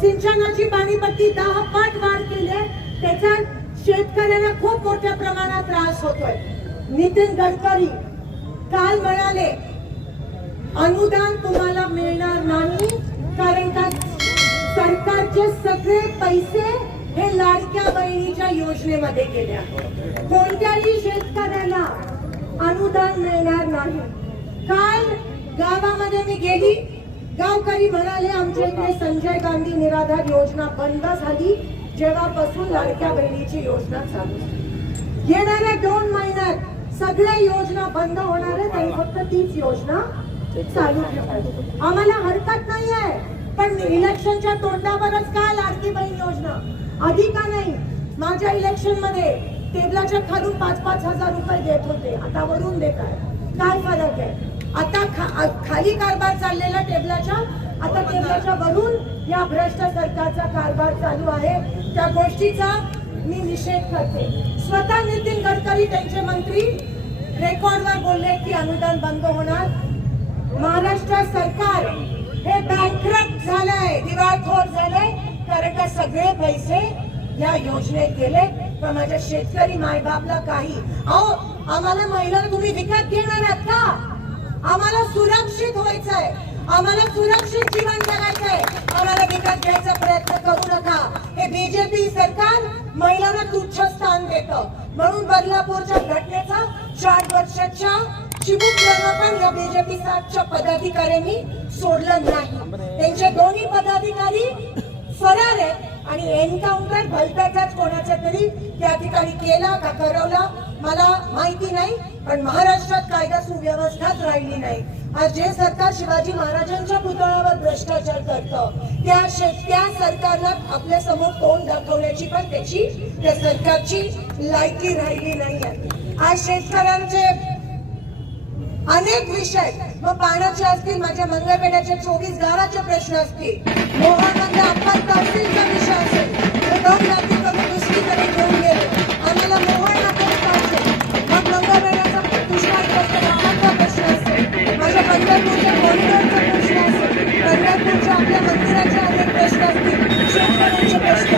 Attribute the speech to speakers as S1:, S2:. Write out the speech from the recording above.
S1: सिंचनाची पाणीपट्टी दहा पट वाढ केली आहे. त्याचा शेतकऱ्यांना खूप मोठ्या प्रमाणात त्रास होतोय. नितीन गडकरी काल म्हणाले अनुदान तुम्हाला मिळणार नाही कारण का सरकारचे सगळे पैसे हे लाडक्या बहिणीच्या योजनेमध्ये गेले कोणत्याही शेतकऱ्याला अनुदान मिळणार नाही. काल गावामध्ये मी गेली गावकरी म्हणाले आमच्या इकडे संजय गांधी निराधार योजना बंद झाली जेव्हापासून लाडक्या बहिणीची योजना चालू झाली. येणाऱ्या दोन महिन्यात सगळ्या योजना बंद होणार आहेत आणि फक्त तीच योजना चालू ठेवणार आम्हाला हरकत नाही आहे पण इलेक्शनच्या तोंडावरच का लाडकी बहीण योजना? आधी का नाही? माझ्या इलेक्शनमध्ये टेबलाच्या खालून पाच पाच हजार रुपये देत होते. आता वरून देत आहे. काय फरक आहे? आता खा- खाली कारभार चाललेला टेबलाच्या आता केंद्राच्या वरून या भ्रष्ट सरकारचा कारभार चालू आहे. त्या गोष्टीचा मी निषेध करते. स्वतः नितीन गडकरी त्यांचे मंत्री रेकॉर्डवर बोलले की अनुदान बंद होणार. महाराष्ट्र सरकार हे बँकरप्ट झालंय दिवाळखोर झालंय कारण का सगळे पैसे या योजनेत गेले. पण माझ्या शेतकरी मायबापला काही. अहो आम्हाला महिला तुम्ही विकत घेणार आहात का? आम्हाला सुरक्षित व्हायचंय. आम्हाला सुरक्षित जीवन जगायचंय. आम्हाला विकत घ्यायचा प्रयत्न करू नका. हे बीजेपी सरकार महिलांना तुच्छ स्थान देतं. म्हणून बदलापूरच्या घटनेचा चार वर्षाच्या चिबुकला पण या बीजेपी सातच्या पदाधिकाऱ्यांनी सोडलं नाही. त्यांचे दोन्ही पदाधिकारी फरार आहेत आणि एन्काउंटर भलत्याचाच कोणाच्या तरी त्या ठिकाणी केला का करवला मला माहिती नाही पण महाराष्ट्रात कायदा सुव्यवस्थाच राहिली नाही. आज जे सरकार शिवाजी महाराजांच्या पुतळ्यावर भ्रष्टाचार करतं त्या त्या सरकारला आपल्यासमोर तोंड दाखवण्याची पण त्याची त्या सरकारची लायकी राहिली नाही आज शेतकऱ्यांचे अनेक विषय मग पाण्याचे असतील माझ्या मंगळपेठाच्या चोवीस गावाचे प्रश्न असतील. मोहनंद आपण तहसीलचा विषय असेल. आपल्या मंदिराच्या अनेक प्रश्न असतील शेतकऱ्यांचे प्रश्न